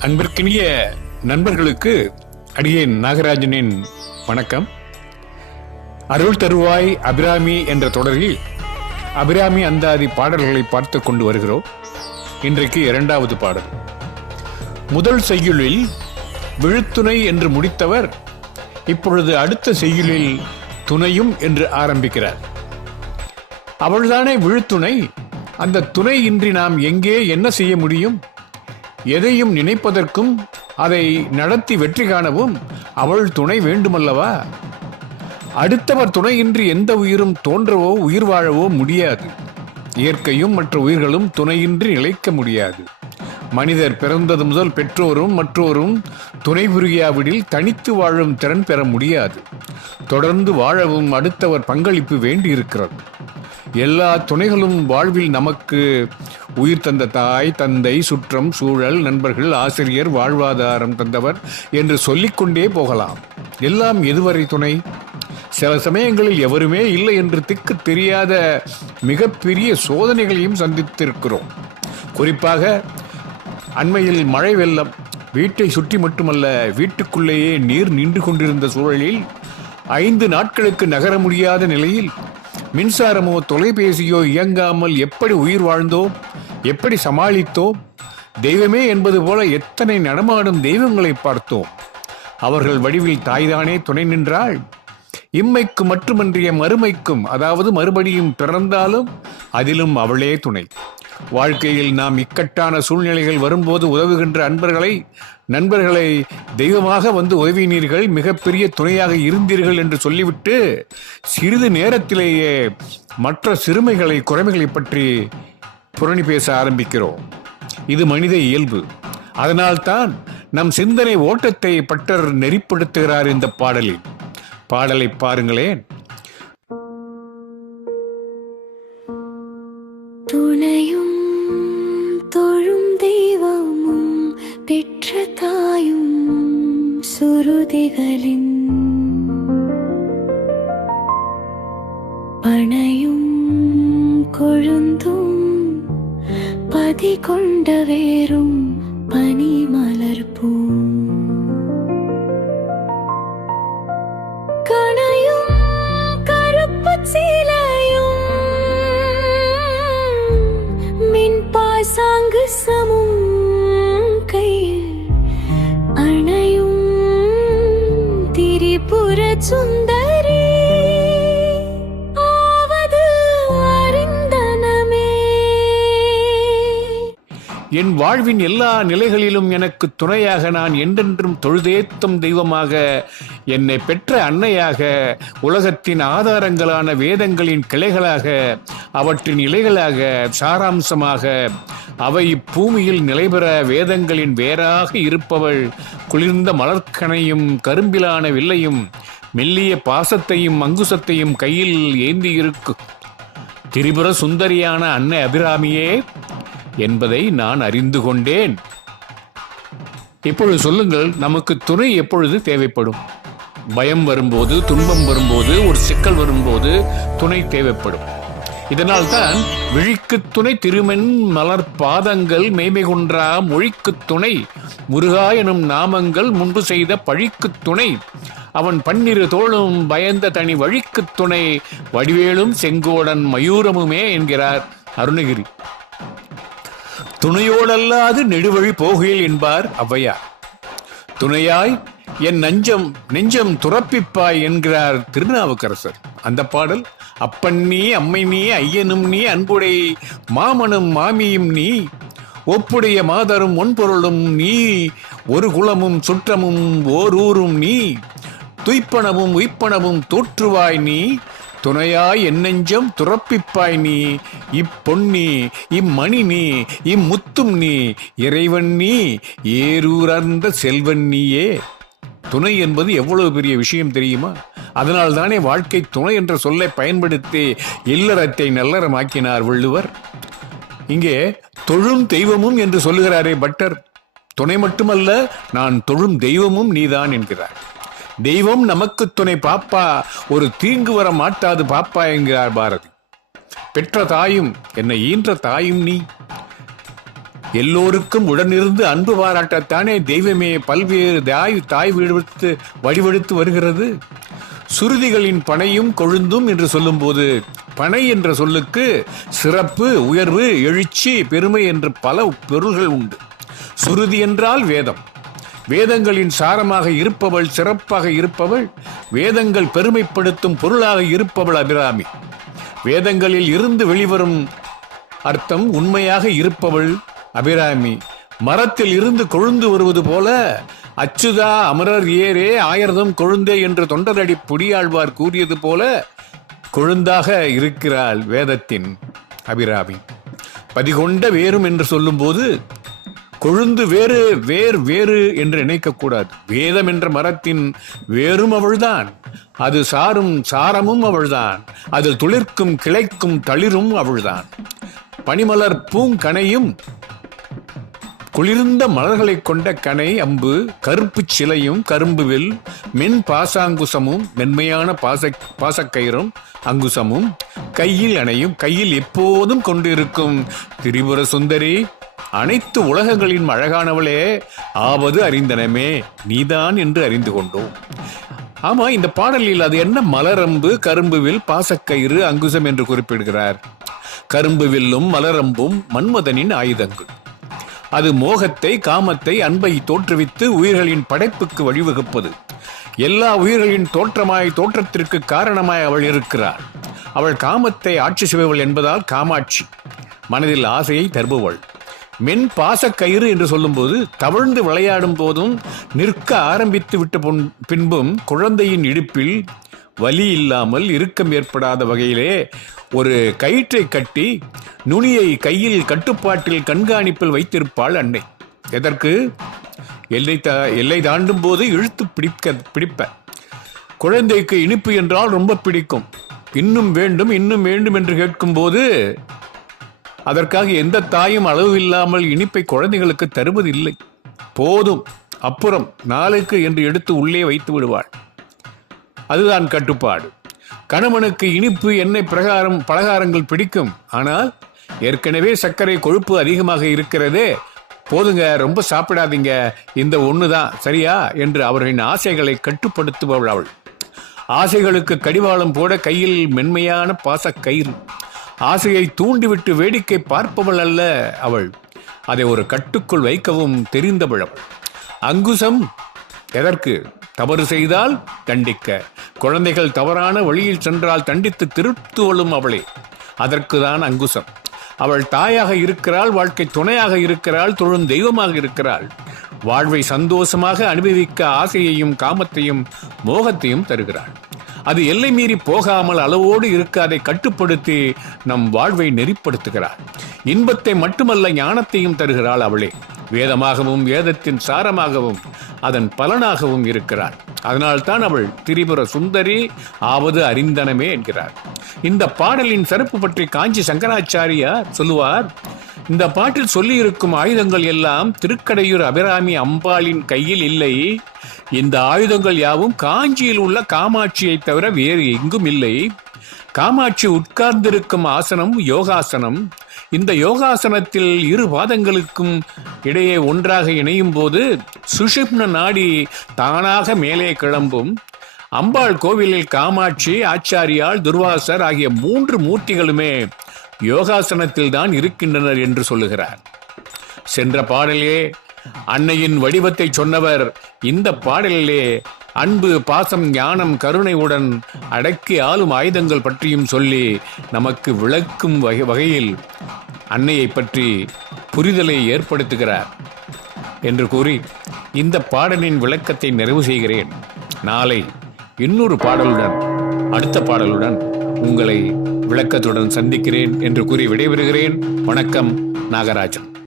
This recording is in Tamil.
அன்பிற்கினிய நண்பர்களுக்கு அடியேன் நாகராஜனின் வணக்கம். அருள் தருவாய் அபிராமி என்ற தொடரில் அபிராமி அந்தாதி பாடல்களை பார்த்து கொண்டு வருகிறோம். இன்றைக்கு இரண்டாவது பாடல். முதல் செய்யுளில் விழுத்துணை என்று முடித்தவர் இப்பொழுது அடுத்த செய்யுளில் துணையும் என்று ஆரம்பிக்கிறார். அவள்தானே விழுத்துணை? அந்த துணை இன்றி நாம் எங்கே என்ன செய்ய முடியும்? எதையும் நினைப்பதற்கும் அதை நடத்தி வெற்றி காணவும் அவள் துணை வேண்டுமல்லவா? அடுத்தவர் துணையின்றி எந்த உயிரும் தோன்றவோ உயிர் வாழவோ முடியாது. இயற்கையும் மற்ற உயிர்களும் துணையின்றி நிலைக்க முடியாது. மனிதர் பிறந்தது முதல் பெற்றோரும் மற்றோரும் துணை புரியாவிடில் தனித்து வாழும் திறன் பெற முடியாது. தொடர்ந்து வாழவும் அடுத்தவர் பங்களிப்பு வேண்டியிருக்கிறது. எல்லா துணைகளும் வாழ்வில் நமக்கு உயிர் தந்த தாய் தந்தை சுற்றம் சூழல் நண்பர்கள் ஆசிரியர் வாழ்வாதாரம் தந்தவர் என்று சொல்லிக்கொண்டே போகலாம். எல்லாம் எதுவரை துணை? சில சமயங்களில் எவருமே இல்லை என்று திக்கு தெரியாத மிகப்பெரிய சோதனைகளையும் சந்தித்திருக்கிறோம். குறிப்பாக அண்மையில் மழை வெள்ளம் வீட்டை சுற்றி மட்டுமல்ல வீட்டுக்குள்ளேயே நீர் நின்று கொண்டிருந்த சூழலில் ஐந்து நாட்களுக்கு நகர முடியாத நிலையில் மின்சாரமோ தொலைபேசியோ இயங்காமல் எப்படி உயிர் வாழ்ந்தோம்? எப்படி சமாளித்தோம்? தெய்வமே என்பது போல எத்தனை நடமாடும் தெய்வங்களை பார்த்தோம். அவர்கள் வடிவில் தாய்தானே துணை நின்றாள். இம்மைக்கு மட்டுமன்றிய மறுமைக்கும் அதாவது மறுபடியும் பிறந்தாலும் அதிலும் அவளே துணை. வாழ்க்கையில் நாம் இக்கட்டான சூழ்நிலைகள் வரும்போது உதவுகின்ற அன்பர்களை நண்பர்களை தெய்வமாக வந்து உதவினீர்கள் மிகப்பெரிய துணையாக இருந்தீர்கள் என்று சொல்லிவிட்டு சிறிது நேரத்திலேயே மற்ற சிறுமைகளை குறைமைகளை பற்றி புரணி பேச ஆரம்பிக்கிறோம். இது மனித இயல்பு. அதனால்தான் நம் சிந்தனை ஓட்டத்தை பட்டர் நெறிப்படுத்துகிறார் இந்த பாடலில். பாடலை பாருங்களேன். துணையும் தொழும் தெய்வமும் பெற்ற தாயும் சுருதிகளின் பனையும் கொழுந்தும் பதி கொண்ட வேறும் பனி மலர்பூம் கணையும் கருப்பு சீலையும் மின் பாசாங்கு சமும் கையில் அணையும் திரிபுர சுந்த என் வாழ்வின் எல்லா நிலைகளிலும் எனக்கு துணையாக நான் என்றென்றும் தொழுதேத்தும் தெய்வமாக என்னை பெற்ற அன்னையாக உலகத்தின் ஆதாரங்களான வேதங்களின் கிளைகளாக அவற்றின் இலைகளாக சாராம்சமாக அவை இப்பூமியில் நிலைபெற வேதங்களின் வேறாக இருப்பவள் குளிர்ந்த மலர்கனையும் கரும்பிலான வில்லையும் மெல்லிய பாசத்தையும் அங்குசத்தையும் கையில் ஏந்தியிருக்கும் திரிபுர சுந்தரியான அன்னை அபிராமியே என்பதை நான் அறிந்து கொண்டேன். இப்பொழுது சொல்லுங்கள் நமக்கு துணை எப்பொழுது தேவைப்படும்? பயம் வரும்போது துன்பம் வரும்போது ஒரு சிக்கல் வரும்போது துணை தேவைப்படும். இதனால் தான் விழிக்குத் துணை திருமென் மலர் பாதங்கள் மேய்மை கொன்றா மொழிக்குத் துணை முருகா எனும் நாமங்கள் முன்பு செய்த பழிக்குத் துணை அவன் பன்னிரு தோளும் பயந்த தனி வழிக்குத் துணை வடிவேலும் செங்கோடன் மயூரமுமே என்கிறார் அருணகிரி. துணையோடல்லாது நெடுவழி போகையில் என்பார் ஔவையார். துணையாய் என் நஞ்சம் நெஞ்சம் துறப்பிப்பாய் என்கிறார் திருநாவுக்கரசர். அந்த பாடல் அப்பன் நீ அம்மை நீ ஐயனும் நீ அன்புடை மாமனும் மாமியும் நீ ஒப்புடைய மாதரும் ஒன்பொருளும் நீ ஒரு குலமும் சுற்றமும் ஓரூரும் நீ துய்ப்பனவும் உய்ப்பனவும் தோற்றுவாய் நீ துணையாய் என்னெஞ்சம் துறப்பிப்பாய் நீ. இப்பொன்னி இம்மணி நீ இம்முத்தும் நீ இறைவன் நீ ஏரூரர்ந்த செல்வன் நீயே. துணை என்பது எவ்வளவு பெரிய விஷயம் தெரியுமா? அதனால் தானே வாழ்க்கை துணை என்ற சொல்லை பயன்படுத்தி இல்லறத்தை நல்லறமாக்கினார் வள்ளுவர். இங்கே தொழும் தெய்வமும் என்று சொல்லுகிறாரே பட்டர். துணை மட்டுமல்ல நான் தொழும் தெய்வமும் நீதான் என்கிறார். தெய்வம் நமக்கு துணை பாப்பா. ஒரு தீங்கு வர மாட்டாது பாப்பா என்கிறார் பாரதி. பெற்ற தாயும் என்னை ஈன்ற தாயும் நீ. எல்லோருக்கும் உடனிருந்து அன்பு பாராட்டத்தானே தெய்வமே பல்வேறு தாய் தாய் விடுவித்து வடிவெடுத்து வருகிறது. சுருதிகளின் பனையும் கொழுந்தும் என்று சொல்லும்போது பனை என்ற சொல்லுக்கு சிறப்பு உயர்வு எழுச்சி பெருமை என்று பல பொருள்கள் உண்டு. சுருதி என்றால் வேதம். வேதங்களின் சாரமாக இருப்பவள் சிறப்பாக இருப்பவள் வேதங்கள் பெருமைப்படுத்தும் பொருளாக இருப்பவள் அபிராமி. வேதங்களில் இருந்து வெளிவரும் அர்த்தம் உண்மையாக இருப்பவள் அபிராமி. மரத்தில் இருந்து கொழுந்து வருவது போல அச்சுதா அமரர் ஏரே ஆயிரதம் கொழுந்தே என்று தொண்டரடி புடியாழ்வார் கூறியது போல கொழுந்தாக இருக்கிறாள் வேதத்தின் அபிராமி. பதிகொண்ட வேரும் என்று சொல்லும்போது கொழுந்து வேறு வேர் வேறு என்று நினைக்கக்கூடாது. வேதம் என்ற மரத்தின் வேரும் அவள்தான். அது சாரும் சாரமும் அவள்தான். அதில் துளிர்க்கும் கிளைக்கும் தளிரும் அவள்தான். பனிமலர் பூங்கனையும் குளிர்ந்த மலர்களைக் கொண்ட கனை அம்பு கருப்பு சிலையும் கரும்பு வில் மென் பாசாங்குசமும் மென்மையான பாச பாசக்கயிறும் அங்குசமும் கையில் அணையும் கையில் எப்போதும் கொண்டிருக்கும். திரிபுர சுந்தரி அனைத்து உலகங்களின் அழகானவளே ஆவது அறிந்தனமே நீதான் என்று அறிந்து கொண்டோம். ஆமா இந்த பாடலில் அது என்ன மலரம்பு கரும்புவில் பாசக்கயிறு அங்குசம் என்று குறிப்பிடுகிறார். கரும்பு வில்லும் மலரம்பும் மன்மதனின் ஆயுதங்கள். அது மோகத்தை காமத்தை அன்பை தோற்றுவித்து உயிர்களின் படைப்புக்கு வழிவகுப்பது. எல்லா உயிர்களின் தோற்றமாய் தோற்றத்திற்கு காரணமாய் அவள் இருக்கிறாள். அவள் காமத்தை ஆட்சி செய்பவள் என்பதால் காமாட்சி. மனதில் ஆசையை தருபவள். மென் பாசக்கயிறு என்று சொல்லும்போது தவழ்ந்து விளையாடும் போதும் நிற்க ஆரம்பித்து விட்ட பின்பும் குழந்தையின் இடுப்பில் வலி இல்லாமல் இறுக்கம் ஏற்படாத வகையிலே ஒரு கயிற்றை கட்டி நுனியை கையில் கட்டுப்பாட்டில் கண்காணிப்பில் வைத்திருப்பாள் அன்னை. எதற்கு? எல்லை தா எல்லை தாண்டும் போது இழுத்து பிடிக்க பிடிப்ப. குழந்தைக்கு இனிப்பு என்றால் ரொம்ப பிடிக்கும். இன்னும் வேண்டும் இன்னும் வேண்டும் என்று கேட்கும்போது அதற்காக எந்த தாயும் அளவு இல்லாமல் இனிப்பை குழந்தைகளுக்கு தருவதில்லை. போதும் அப்புறம் நாளுக்கு என்று எடுத்து உள்ளே வைத்து விடுவாள். அதுதான் கட்டுப்பாடு. கணவனுக்கு இனிப்பு எண்ணெய் பிரகாரம் பலகாரங்கள் பிடிக்கும். ஆனால் ஏற்கனவே சர்க்கரை கொழுப்பு அதிகமாக இருக்கிறதே. போதுங்க ரொம்ப சாப்பிடாதீங்க. இந்த ஒண்ணுதான் சரியா? என்று அவர்களின் ஆசைகளை கட்டுப்படுத்துபவள் அவள். ஆசைகளுக்கு கடிவாளம் போட கையில் மென்மையான பாசக்கயிறு. ஆசையை தூண்டிவிட்டு வேடிக்கை பார்ப்பவள் அல்ல அவள். அதை ஒரு கட்டுக்குள் வைக்கவும் தெரிந்தவள் அவள் அங்குசம் எதற்கு? தவறு செய்தால் தண்டிக்க. குழந்தைகள் தவறான வழியில் சென்றால் தண்டித்து திருத்துவளும் அவளே. அதற்குதான் அங்குசம். அவள் தாயாக இருக்கிறாள் வாழ்க்கை துணையாக இருக்கிறாள் தொழும் தெய்வமாக இருக்கிறாள். வாழ்வை சந்தோஷமாக அனுபவிக்க ஆசையையும் காமத்தையும் மோகத்தையும் தருகிறாள். அது எல்லை மீறி போகாமல் அளவோடு இருக்க அதை கட்டுப்படுத்தி நம் வாழ்வை நெறிப்படுத்துகிறாள் இன்பத்தை மட்டுமல்ல ஞானத்தையும் தருகிறாள் அவளே. வேதமாகவும் வேதத்தின் சாரமாகவும் அதன் பலனாகவும் இருக்கிறாள். அதனால்தான் அவள் திரிபுர சுந்தரி ஆவது அறிந்தனமே என்கிறார். இந்த பாடலின் சிறப்பு பற்றி காஞ்சி சங்கராச்சாரியார் சொல்லுவார் இந்த பாட்டில் சொல்லியிருக்கும் ஆயுதங்கள் எல்லாம் திருக்கடையூர் அபிராமி அம்பாளின் கையில் இல்லை. இந்த ஆயுதங்கள் யாவும் காஞ்சியில் உள்ள காமாட்சியை தவிர வேறு எங்கும் இல்லை. காமாட்சி உட்கார்ந்திருக்கும் ஆசனம் யோகாசனம். இந்த யோகாசனத்தில் இரு பாதங்களுக்கும் இடையே ஒன்றாக இணையும் போது சுஷிப்ன நாடி தானாக மேலே கிளம்பும். அம்பாள் கோவிலில் காமாட்சி ஆச்சாரியாள் துர்வாசர் ஆகிய மூன்று மூர்த்திகளுமே யோகாசனத்தில் தான் இருக்கின்றனர் என்று சொல்லுகிறார். சென்ற பாடலே அன்னையின் வடிவத்தை சொன்னவர் இந்த பாடலிலே அன்பு பாசம் ஞானம் கருணையுடன் அடக்கி ஆளும் ஆயுதங்கள் பற்றியும் சொல்லி நமக்கு விளக்கும் வகை வகையில் அன்னையை பற்றி புரிதலை ஏற்படுத்துகிறார் என்று கூறி இந்த பாடலின் விளக்கத்தை நிறைவு செய்கிறேன். நாளை இன்னொரு பாடலுடன் அடுத்த பாடலுடன் உங்களை விளக்கத்துடன் சந்திக்கிறேன் என்று கூறி விடைபெறுகிறேன். வணக்கம் நாகராஜன்.